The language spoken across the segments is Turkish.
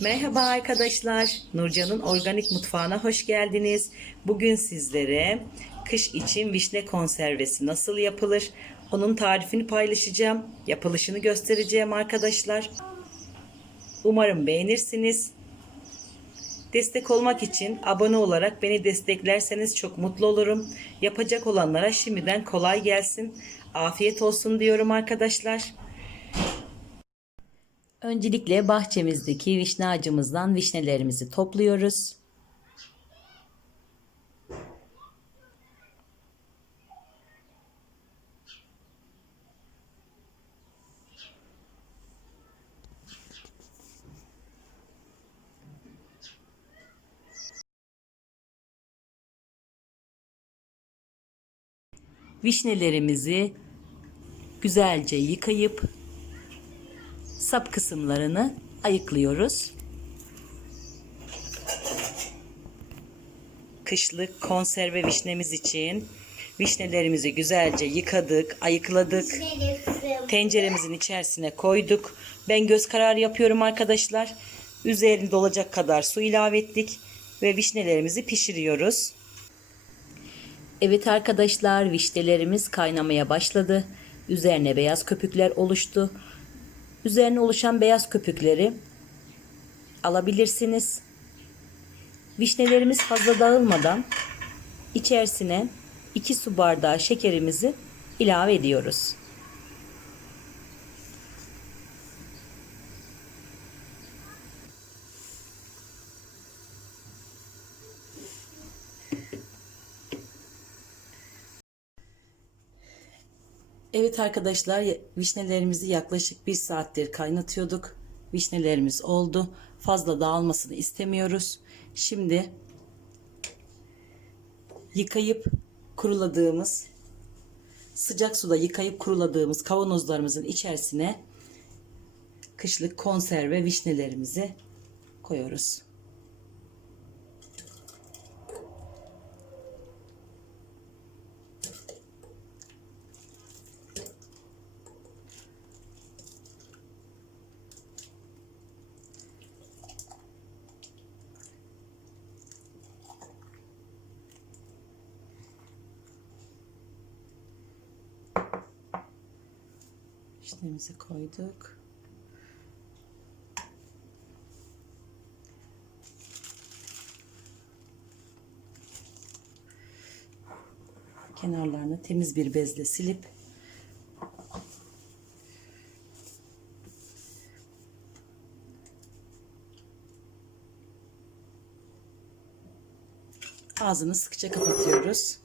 Merhaba arkadaşlar. Nurcan'ın organik mutfağına hoş geldiniz. Bugün sizlere kış için vişne konservesi nasıl yapılır? Onun tarifini paylaşacağım. Yapılışını göstereceğim arkadaşlar. Umarım beğenirsiniz. Destek olmak için abone olarak beni desteklerseniz çok mutlu olurum. Yapacak olanlara şimdiden kolay gelsin. Afiyet olsun diyorum arkadaşlar. Öncelikle bahçemizdeki vişne ağacımızdan vişnelerimizi topluyoruz. Vişnelerimizi güzelce yıkayıp sap kısımlarını ayıklıyoruz. Kışlık konserve vişnemiz için vişnelerimizi güzelce yıkadık, ayıkladık. Tenceremizin içerisine koyduk. Ben göz kararı yapıyorum arkadaşlar. Üzerinde olacak kadar su ilave ettik ve vişnelerimizi pişiriyoruz. Evet arkadaşlar vişnelerimiz kaynamaya başladı. Üzerine beyaz köpükler oluştu. Üzerine oluşan beyaz köpükleri alabilirsiniz. Vişnelerimiz fazla dağılmadan içerisine 2 su bardağı şekerimizi ilave ediyoruz. Evet arkadaşlar vişnelerimizi yaklaşık bir saattir kaynatıyorduk. Vişnelerimiz oldu. Fazla dağılmasını istemiyoruz. Şimdi yıkayıp kuruladığımız sıcak suda yıkayıp kuruladığımız kavanozlarımızın içerisine kışlık konserve vişnelerimizi koyuyoruz. Vişnemizi koyduk. Kenarlarını temiz bir bezle silip ağzını sıkıca kapatıyoruz.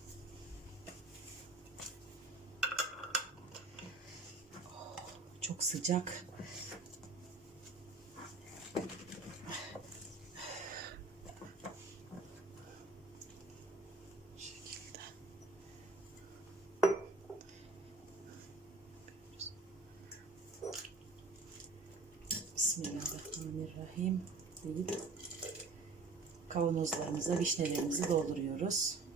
Çok sıcak. Bismillahirrahmanirrahim deyip kavanozlarımıza vişnelerimizi dolduruyoruz.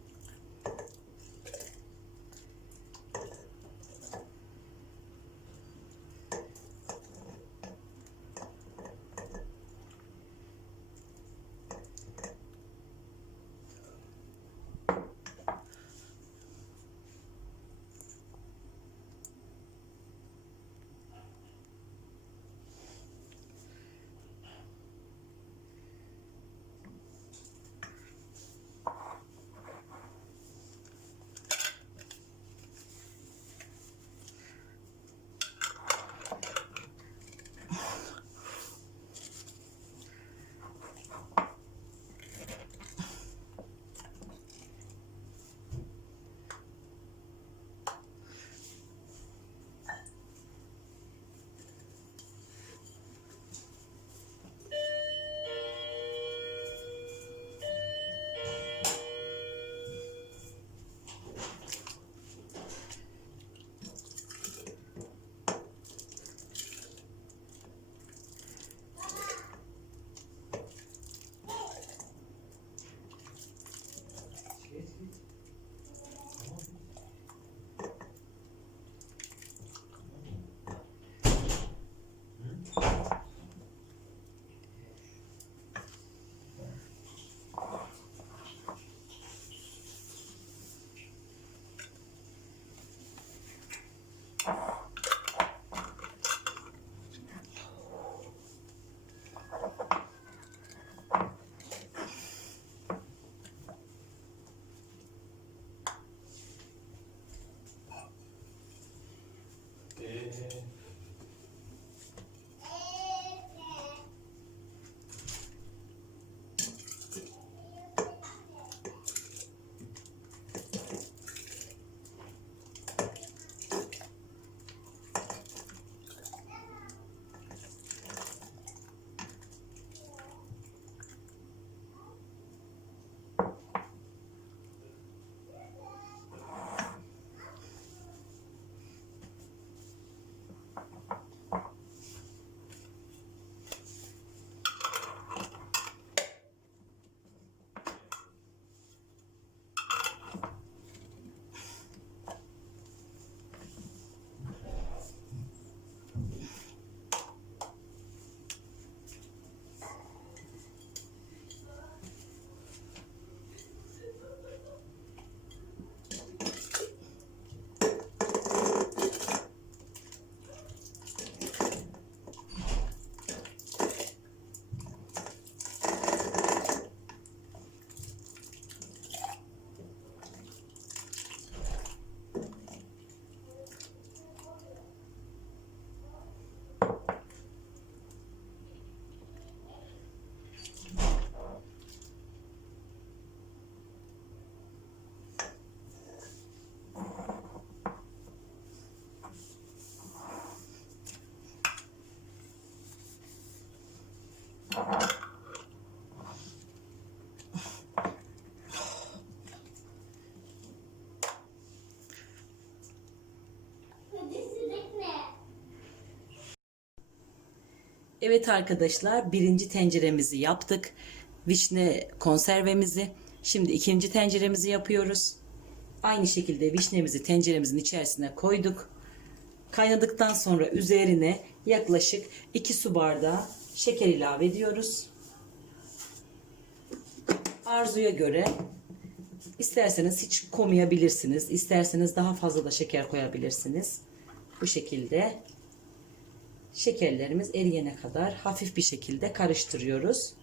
Evet arkadaşlar birinci tenceremizi yaptık. Vişne konservemizi. Şimdi ikinci tenceremizi yapıyoruz. Aynı şekilde vişnemizi tenceremizin içerisine koyduk. Kaynadıktan sonra üzerine yaklaşık 2 su bardağı şeker ilave ediyoruz. Arzuya göre isterseniz hiç koymayabilirsiniz. isterseniz daha fazla da şeker koyabilirsiniz. Bu şekilde Şekerlerimiz eriyene kadar hafif bir şekilde karıştırıyoruz.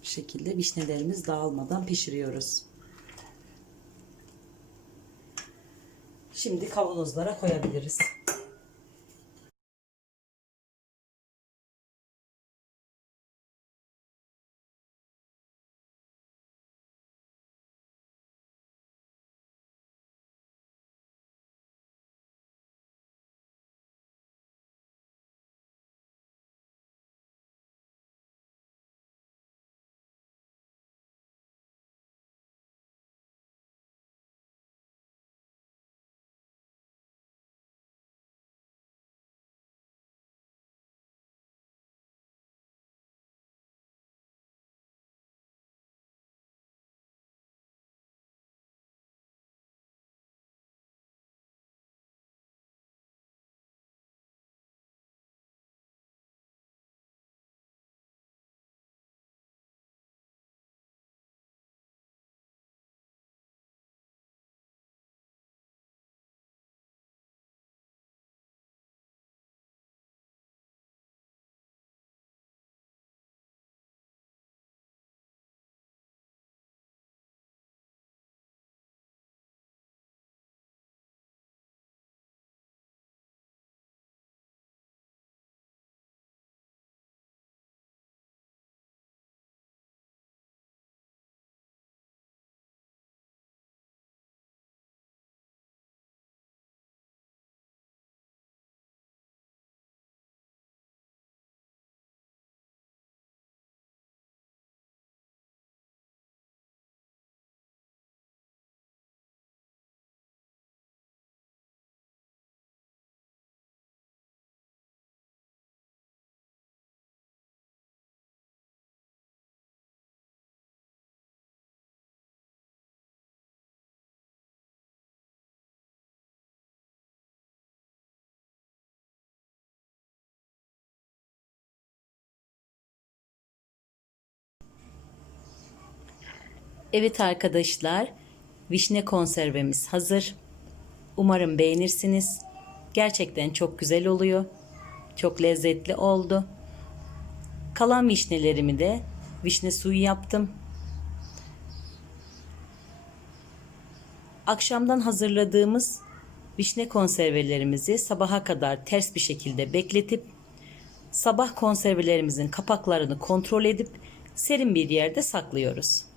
Bu şekilde vişnelerimiz dağılmadan pişiriyoruz. Şimdi kavanozlara koyabiliriz. Evet arkadaşlar, vişne konservemiz hazır. Umarım beğenirsiniz. Gerçekten çok güzel oluyor. Çok lezzetli oldu. Kalan vişnelerimi de vişne suyu yaptım. Akşamdan hazırladığımız vişne konservelerimizi sabaha kadar ters bir şekilde bekletip sabah konservelerimizin kapaklarını kontrol edip serin bir yerde saklıyoruz.